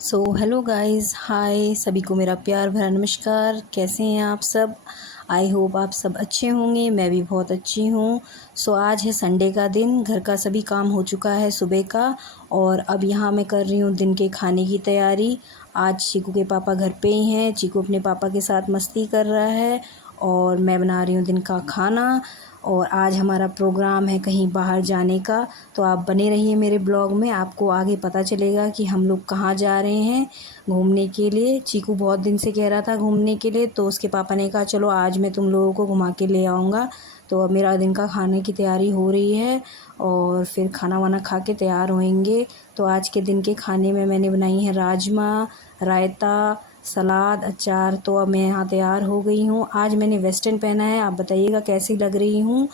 Hello guys, हाय सभी को मेरा प्यार भरा नमस्कार। कैसे हैं आप सब? आई होप आप सब अच्छे होंगे। मैं भी बहुत अच्छी हूँ। आज है संडे का दिन, घर का सभी काम हो चुका है सुबह का। और अब यहाँ मैं कर रही हूँ दिन के खाने की तैयारी। आज चीकू के पापा घर पे ही हैं। चीकू अपने पापा के साथ मस्ती कर रहा है और मैं बना रही हूँ दिन का खाना। और आज हमारा प्रोग्राम है कहीं बाहर जाने का, तो आप बने रहिए मेरे ब्लॉग में। आपको आगे पता चलेगा कि हम लोग कहाँ जा रहे हैं घूमने के लिए। चीकू बहुत दिन से कह रहा था घूमने के लिए, तो उसके पापा ने कहा चलो आज मैं तुम लोगों को घुमा के ले आऊँगा। तो अब मेरा दिन का खाने की तैयारी हो रही है और फिर खाना वाना खा के तैयार होएंगे। तो आज के दिन के खाने में मैंने बनाई है राजमा, रायता, सलाद, अचार। तो अब मैं यहाँ तैयार हो गई हूँ। आज मैंने वेस्टर्न पहना है, आप बताइएगा कैसी लग रही हूँ।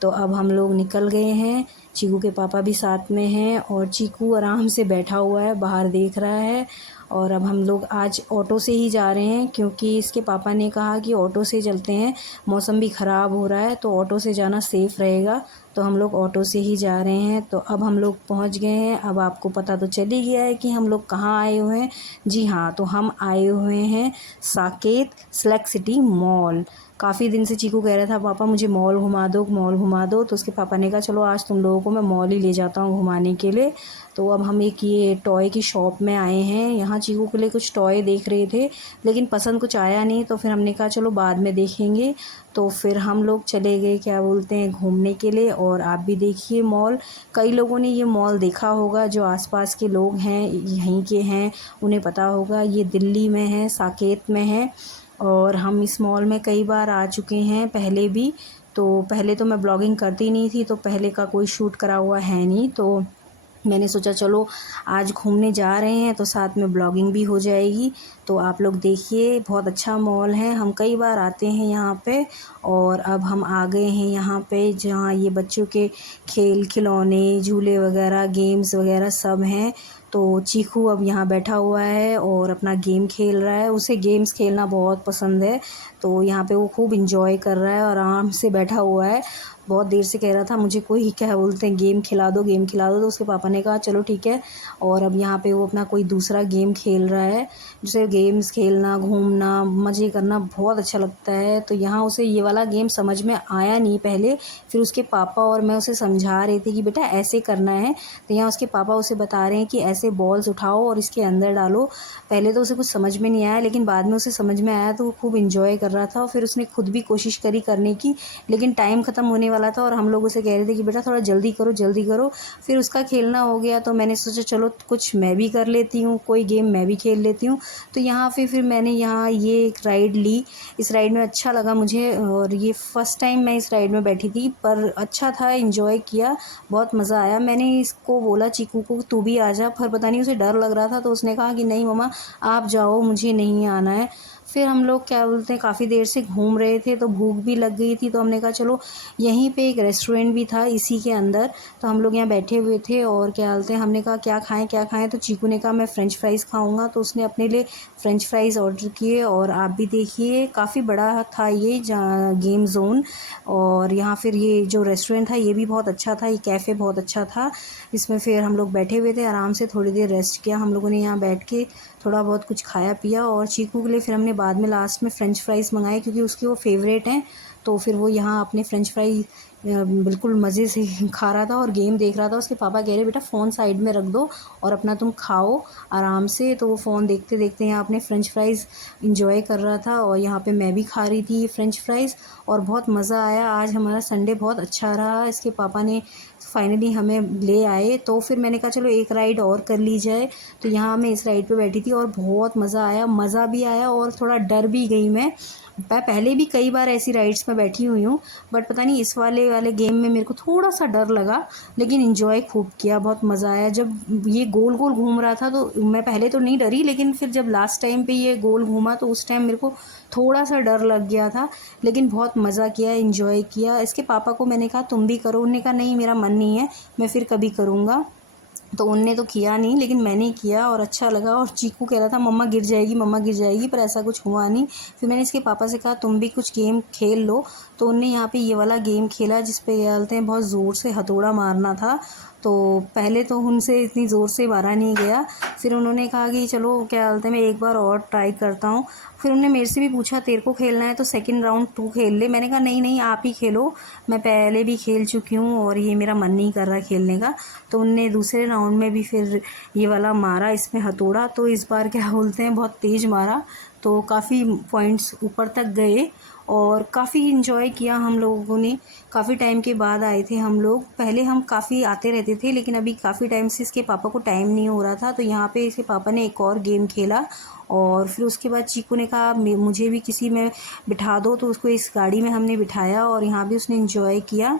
तो अब हम लोग निकल गए हैं। चीकू के पापा भी साथ में हैं और चीकू आराम से बैठा हुआ है, बाहर देख रहा है। और अब हम लोग आज ऑटो से ही जा रहे हैं क्योंकि इसके पापा ने कहा कि ऑटो से चलते हैं, मौसम भी ख़राब हो रहा है तो ऑटो से जाना सेफ़ रहेगा। तो हम लोग ऑटो से ही जा रहे हैं। तो अब हम लोग पहुंच गए हैं। अब आपको पता तो चल ही गया है कि हम लोग कहाँ आए हुए हैं। जी हाँ, तो हम आए हुए हैं साकेत सेलेक्ट सिटी मॉल। काफ़ी दिन से चीकू कह रहा था पापा मुझे मॉल घुमा दो, मॉल घुमा दो। तो उसके पापा ने कहा चलो आज तुम लोगों को मैं मॉल ही ले जाता हूँ घुमाने के लिए। तो अब हम एक ये टॉय की शॉप में आए हैं। यहाँ चीकू के लिए कुछ टॉय देख रहे थे लेकिन पसंद कुछ आया नहीं, तो फिर हमने कहा चलो बाद में देखेंगे। तो फिर हम लोग चले गए क्या बोलते हैं घूमने के लिए। और आप भी देखिए मॉल। कई लोगों ने ये मॉल देखा होगा, जो आसपास के लोग हैं यहीं के हैं उन्हें पता होगा। ये दिल्ली में है, साकेत में है। और हम इस मॉल में कई बार आ चुके हैं पहले भी। तो पहले तो मैं ब्लॉगिंग करती नहीं थी, तो पहले का कोई शूट करा हुआ है नहीं। तो मैंने सोचा चलो आज घूमने जा रहे हैं तो साथ में ब्लॉगिंग भी हो जाएगी। तो आप लोग देखिए, बहुत अच्छा मॉल है, हम कई बार आते हैं यहाँ पे। और अब हम आ गए हैं यहाँ पे जहाँ ये बच्चों के खेल खिलौने झूले वगैरह गेम्स वगैरह सब हैं। तो चीकू अब यहाँ बैठा हुआ है और अपना गेम खेल रहा है। उसे गेम्स खेलना बहुत पसंद है, तो यहाँ पे वो खूब इंजॉय कर रहा है और आराम से बैठा हुआ है। बहुत देर से कह रहा था मुझे कोई क्या बोलते हैं गेम खिला दो, गेम खिला दो। तो उसके पापा ने कहा चलो ठीक है। और अब यहाँ पे वो अपना कोई दूसरा गेम खेल रहा है। जैसे गेम्स खेलना, घूमना, मज़े करना बहुत अच्छा लगता है। तो यहाँ उसे ये वाला गेम समझ में आया नहीं पहले। फिर उसके पापा और मैं उसे समझा रहे थे कि बेटा ऐसे करना है। तो यहाँ उसके पापा उसे बता रहे हैं कि ऐसे बॉल्स उठाओ और इसके अंदर डालो। पहले तो उसे कुछ समझ में नहीं आया लेकिन बाद में उसे समझ में आया, तो वो खूब इंजॉय कर रहा था। और फिर उसने खुद भी कोशिश करी करने की, लेकिन टाइम ख़त्म होने वाला था और हम लोग उसे कह रहे थे कि बेटा थोड़ा जल्दी करो जल्दी करो। फिर उसका खेलना हो गया तो मैंने सोचा चलो कुछ मैं भी कर लेती हूँ, कोई गेम मैं भी खेल लेती हूँ। तो यहाँ फिर मैंने यहाँ ये एक राइड ली। इस राइड में अच्छा लगा मुझे और ये फ़र्स्ट टाइम मैं इस राइड में बैठी थी, पर अच्छा था, इंजॉय किया, बहुत मज़ा आया। मैंने इसको बोला चीकू को तू भी आ जा, पर पता नहीं उसे डर लग रहा था, तो उसने कहा कि नहीं मम्मा आप जाओ, मुझे नहीं आना है। फिर हम लोग क्या बोलते हैं काफ़ी देर से घूम रहे थे तो भूख भी लग गई थी, तो हमने कहा चलो यहीं पे एक रेस्टोरेंट भी था इसी के अंदर। तो हम लोग यहाँ बैठे हुए थे और क्या बोलते हैं हमने कहा क्या खाएं क्या खाएं। तो चीकू ने कहा मैं फ़्रेंच फ्राइज़ खाऊंगा, तो उसने अपने लिए फ़्रेंच फ्राइज़ ऑर्डर किए। और आप भी देखिए काफ़ी बड़ा था ये गेम जोन। और यहाँ फिर ये जो रेस्टोरेंट था ये भी बहुत अच्छा था, ये कैफ़े बहुत अच्छा था। इसमें फिर हम लोग बैठे हुए थे, आराम से थोड़ी देर रेस्ट किया हम लोगों ने यहाँ बैठ के, थोड़ा बहुत कुछ खाया पिया। और चीकू के लिए फिर हमने बाद में लास्ट में फ़्रेंच फ्राइज़ मंगाए क्योंकि उसके वो फेवरेट हैं। तो फिर वो यहाँ अपने फ़्रेंच फ्राई बिल्कुल मज़े से खा रहा था और गेम देख रहा था। उसके पापा कह रहे बेटा फ़ोन साइड में रख दो और अपना तुम खाओ आराम से। तो वो फ़ोन देखते देखते यहाँ अपने फ़्रेंच फ्राइज़ इंजॉय कर रहा था और यहाँ पे मैं भी खा रही थी ये फ़्रेंच फ्राइज़। और बहुत मज़ा आया। आज हमारा संडे बहुत अच्छा रहा। इसके पापा ने फाइनली हमें ले आए, तो फिर मैंने कहा चलो एक राइड और कर ली जाए। तो यहाँ मैं इस राइड पे बैठी थी और बहुत मज़ा आया, मज़ा भी आया और थोड़ा डर भी गई मैं पहले भी कई बार ऐसी राइड्स में बैठी हुई हूँ, बट पता नहीं इस वाले वाले गेम में मेरे को थोड़ा सा डर लगा, लेकिन एंजॉय खूब किया, बहुत मज़ा आया। जब ये गोल गोल घूम रहा था तो मैं पहले तो नहीं डरी, लेकिन फिर जब लास्ट टाइम पे ये गोल घूमा तो उस टाइम मेरे को थोड़ा सा डर लग गया था। लेकिन बहुत मज़ा किया, एंजॉय किया। इसके पापा को मैंने कहा तुम भी करो, उन्होंने कहा नहीं मेरा मन नहीं है, मैं फिर कभी करूँगा। तो उनने तो किया नहीं लेकिन मैंने किया और अच्छा लगा। और चीकू कह रहा था मम्मा गिर जाएगी मम्मा गिर जाएगी, पर ऐसा कुछ हुआ नहीं। फिर मैंने इसके पापा से कहा तुम भी कुछ गेम खेल लो, तो उनने यहाँ पे ये वाला गेम खेला जिस पे ये बोलते हैं बहुत ज़ोर से हथौड़ा मारना था। तो पहले तो उनसे इतनी ज़ोर से मारा नहीं गया, फिर उन्होंने कहा कि चलो क्या बोलते हैं मैं एक बार और ट्राई करता हूँ। फिर उन्होंने मेरे से भी पूछा तेरे को खेलना है तो सेकंड राउंड तू खेल ले। मैंने कहा नहीं नहीं आप ही खेलो, मैं पहले भी खेल चुकी हूँ और ये मेरा मन नहीं कर रहा खेलने का। तो उनने दूसरे राउंड में भी फिर ये वाला मारा इसमें हथौड़ा, तो इस बार क्या बोलते हैं बहुत तेज़ मारा, तो काफ़ी पॉइंट्स ऊपर तक गए और काफ़ी इन्जॉय किया हम लोगों ने। काफ़ी टाइम के बाद आए थे हम लोग, पहले हम काफ़ी आते रहते थे लेकिन अभी काफ़ी टाइम से इसके पापा को टाइम नहीं हो रहा था, तो यहाँ पे इसके पापा ने एक और गेम खेला। और फिर उसके बाद चीकू ने कहा मुझे भी किसी में बिठा दो, तो उसको इस गाड़ी में हमने बिठाया और यहाँ भी उसने इन्जॉय किया।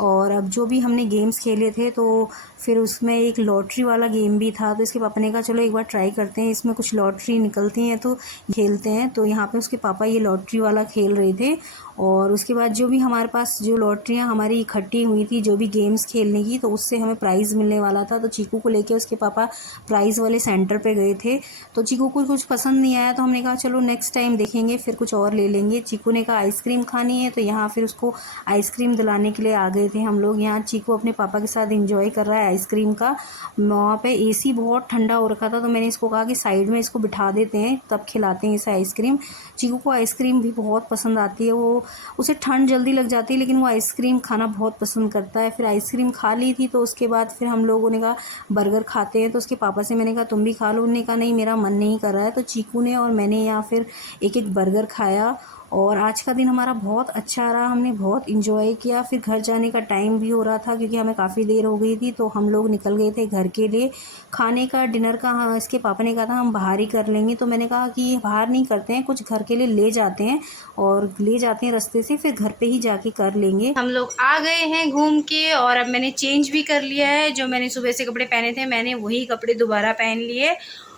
और अब जो भी हमने गेम्स खेले थे तो फिर उसमें एक लॉटरी वाला गेम भी था, तो इसके पापा ने कहा चलो एक बार ट्राई करते हैं, इसमें कुछ लॉटरी निकलती हैं तो खेलते हैं। तो यहाँ पे उसके पापा ये लॉटरी वाला खेल रहे थे। और उसके बाद जो भी हमारे पास जो लॉटरियाँ हमारी इकट्ठी हुई थी जो भी गेम्स खेलने की, तो उससे हमें प्राइज़ मिलने वाला था। तो चीकू को लेके उसके पापा प्राइज़ वाले सेंटर पे गए थे। तो चीकू को कुछ पसंद नहीं आया तो हमने कहा चलो नेक्स्ट टाइम देखेंगे, फिर कुछ और ले लेंगे। चीकू ने कहा आइसक्रीम खानी है, तो यहाँ फिर उसको आइसक्रीम दिलाने के लिए आ गए थे हम लोग। यहाँ चीकू अपने पापा के साथ इंजॉय कर रहा है आइसक्रीम का। वहाँ पे एसी बहुत ठंडा हो रखा था, तो मैंने इसको कहा कि साइड में इसको बिठा देते हैं तब खिलाते हैं इसे आइसक्रीम। चीकू को आइसक्रीम भी बहुत पसंद आती है, उसे ठंड जल्दी लग जाती है लेकिन वो आइसक्रीम खाना बहुत पसंद करता है। फिर आइसक्रीम खा ली थी, तो उसके बाद फिर हम लोगों ने कहा बर्गर खाते हैं, तो उसके पापा से मैंने कहा तुम भी खा लो। उन्होंने कहा नहीं मेरा मन नहीं कर रहा है। तो चीकू ने और मैंने यहाँ फिर एक एक बर्गर खाया और आज का दिन हमारा बहुत अच्छा रहा, हमने बहुत इंजॉय किया। फिर घर जाने का टाइम भी हो रहा था क्योंकि हमें काफ़ी देर हो गई थी, तो हम लोग निकल गए थे घर के लिए खाने का डिनर का। हाँ, इसके पापा ने कहा था हम बाहर ही कर लेंगे, तो मैंने कहा कि बाहर नहीं करते हैं, कुछ घर के लिए ले जाते हैं और ले जाते हैं रास्ते से, फिर घर पे ही जाके कर लेंगे। हम लोग आ गए हैं घूम के और अब मैंने चेंज भी कर लिया है। जो मैंने सुबह से कपड़े पहने थे मैंने वही कपड़े दोबारा पहन लिए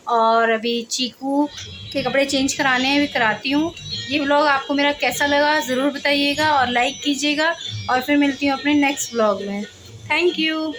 और अभी चीकू के कपड़े चेंज कराने हैं, भी कराती हूँ। ये व्लॉग आपको मेरा कैसा लगा ज़रूर बताइएगा और लाइक कीजिएगा और फिर मिलती हूँ अपने नेक्स्ट व्लॉग में। Thank you.